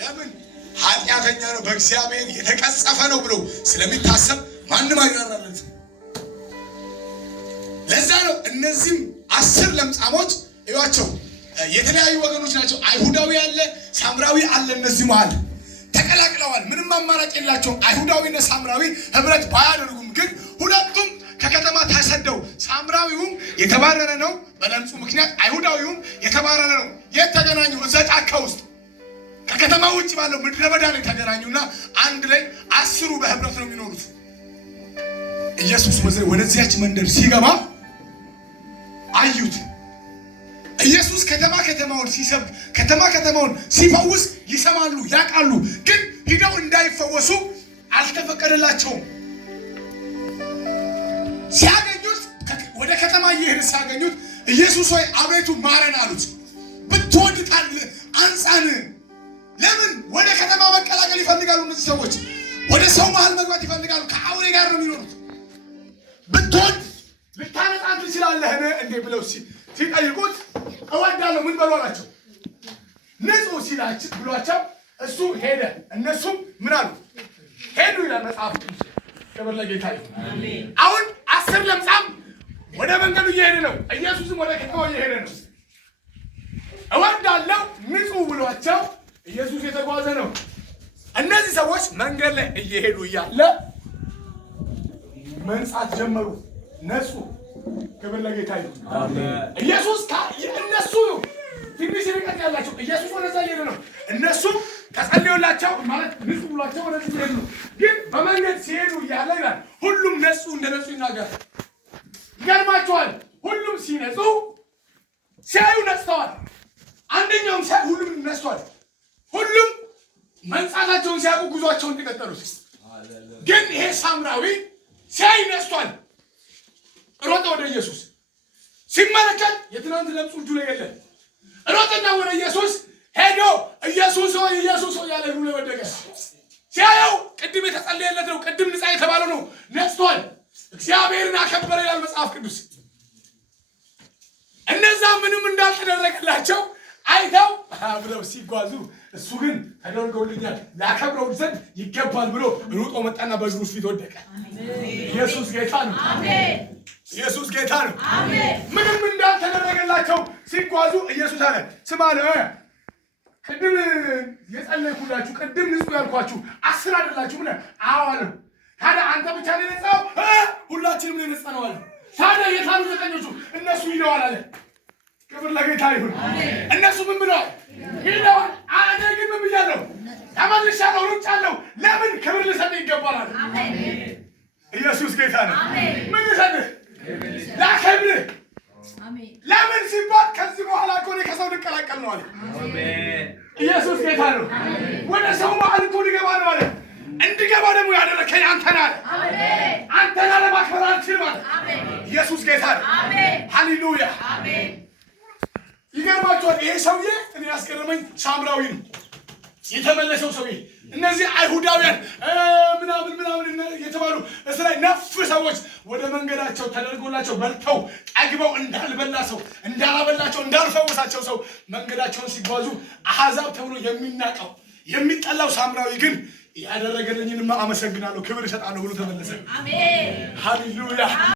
ለምን ኃጢአተኛ ነው በእግዚአብሔር የተቀጸፈ ነው ብሎ ስለሚታሰብ ማንም አይራራለትም። ለዛ ነው እነዚህም 10 ለምጻሞች እዩዋቸው የተለያዩ ወገኖች ናቸው። አይሁዳዊ አለ፣ ሳምራዊ አለ። እነዚህ መሃል ተቀላቅለዋል። ምንም አማራጭ የላቸውም። አይሁዳዊና ሳምራዊ ህብረት ባያደርጉም ግን ሁለቱም ከከተማ ተሰደው ሳምራዊውም የተባረረ ነው በለምጹ ምክንያት፣ አይሁዳዊውም የተባረረ ነው። የት ተገናኙ? እዛ ጫካ ውስጥ ከከተማ ውጭ ባለው ምድረ በዳ ላይ ተገናኙና አንድ ላይ 10 በህብረት ነው የሚኖሩት። ኢየሱስ ወደዚያች መንደር ሲገባ አዩት። ኢየሱስ ከተማውን ሲሰብክ ከተማውን ሲፈውስ ይሰማሉ፣ ያውቃሉ። ግን ሄደው እንዳይፈወሱ አልተፈቀደላቸውም። ሲያገኙት ወደ ከተማ እየሄደ ሲያገኙት ኢየሱስ ሆይ አቤቱ ማረን አሉት። ብትወድ አንጻን። ለምን ወደ ከተማ መቀላቀል ይፈልጋሉ? እነዚህ ሰዎች ወደ ሰው መሃል መግባት ይፈልጋሉ። ከአውሬ ጋር ነው የሚኖሩት። ብትወድ ልታነጻን ትችላለህ እንዴ ብለው ሲጠይቁት እወዳለሁ ምን በሉ አላቸው። ንጹህ ሲላችሁ ብሏቸው እሱ ሄደ፣ እነሱም ምን አሉ? ሄዱ ይላል መጽሐፍ። ክብር ለጌታ ይሁን። አሁን 10 ለምጻም ወደ መንገዱ እየሄደ ነው። ኢየሱስም ወደ ከተማው እየሄደ ነው። እወዳለሁ ንጹህ ብሏቸው ኢየሱስ የተጓዘ ነው። እነዚህ ሰዎች መንገድ ላይ እየሄዱ እያለ መንጻት ጀመሩ፣ ነጹ። ክብር ለጌታ ይሁን። ኢየሱስ እነሱ ትንሽ ርቀት ያላቸው ኢየሱስ ወደዛ እየሄደ ነው። እነሱ ተጸልዮላቸው ማለት ንጹህ ብሏቸው ወደዛ እየሄዱ ነው። ግን በመንገድ ሲሄዱ እያለ ይላል ሁሉም ነጹ፣ እንደነጹ ይናገራል። ይገርማቸዋል። ሁሉም ሲነጹ ሲያዩ ነጽተዋል። አንደኛውም ሲያዩ ሁሉም ነጽተዋል። ሁሉም መንጻታቸውን ሲያውቁ ጉዟቸውን እንዲቀጠሉት። ግን ይሄ ሳምራዊ ሲያይ ነጽቷል። ሮጠ ወደ ኢየሱስ ሲመለከት የትናንት ለምጹ እጁ ላይ የለም። ሮጠና ወደ ኢየሱስ ሄዶ ኢየሱስ ሆይ ያለ ሁሉ ወደቀ። ሲያየው ቅድም የተጸለየለት ነው፣ ቅድም ንጻ የተባለው ነው። ነጽቷል። እግዚአብሔርን አከበረ ይላል መጽሐፍ ቅዱስ። እነዛ ምንም እንዳልተደረገላቸው አይተው ብለው ሲጓዙ እሱ ግን ተደርጎልኛል ላከብረው ዘንድ ይገባል ብሎ ሩጦ መጣና በእግሩ ፊት ወደቀ። ኢየሱስ ጌታ ነው። አሜን። ኢየሱስ ጌታ ነው። አሜን። ምንም እንዳልተደረገላቸው ሲጓዙ ኢየሱስ አለ ስማ ነው ቅድም የጸለይኩላችሁ ቅድም ንጹህ ያልኳችሁ 10 አይደላችሁ ምን? አዎ አለ። ታዲያ አንተ ብቻ ነው የነጻው? ሁላችንም ነው የነጻነው አለ። ታዲያ የታሉ ዘጠኞቹ? እነሱ ይለዋል አለ። ክብር ለጌታ ይሁን። እነሱ ምን ብለዋል? ይለዋል። እኔ ግን ምን ብያለሁ? ተመልሻለሁ፣ ሩጫለሁ። ለምን? ክብር ልሰጥ ይገባል አለ። አሜን። ኢየሱስ ጌታ ነው። አሜን። ምን ልሰጥህ? ላከብርህ። አሜን። ለምን ሲባል ከዚህ በኋላ እኮ እኔ ከሰው ልቀላቀል ነው አለ። አሜን። ኢየሱስ ጌታ ነው። አሜን። ወደ ሰው መሃል እኮ ልገባ ነው አለ። እንድገባ ደግሞ ያደረከኝ አንተ ነህ አለ። አሜን። አንተን አለማክበር አልችልም አለ። አሜን። ኢየሱስ ጌታ ነው። አሜን። ሃሌሉያ። አሜን። ይገርማችኋል። ይሄ ሰውዬ እኔ ያስገረመኝ ሳምራዊ ነው የተመለሰው ሰውዬ። እነዚህ አይሁዳውያን ምናምን የተባሉ እስራኤል ነፍ ሰዎች ወደ መንገዳቸው ተደርጎላቸው በልተው ጠግበው እንዳላበላቸው እንዳልፈወሳቸው ሰው መንገዳቸውን ሲጓዙ አሕዛብ ተብሎ የሚናቀው የሚጠላው ሳምራዊ ግን ያደረገልኝንማ አመሰግናለሁ፣ ክብር እሰጣለሁ ብሎ ተመለሰ። አሜን። ሃሌሉያ።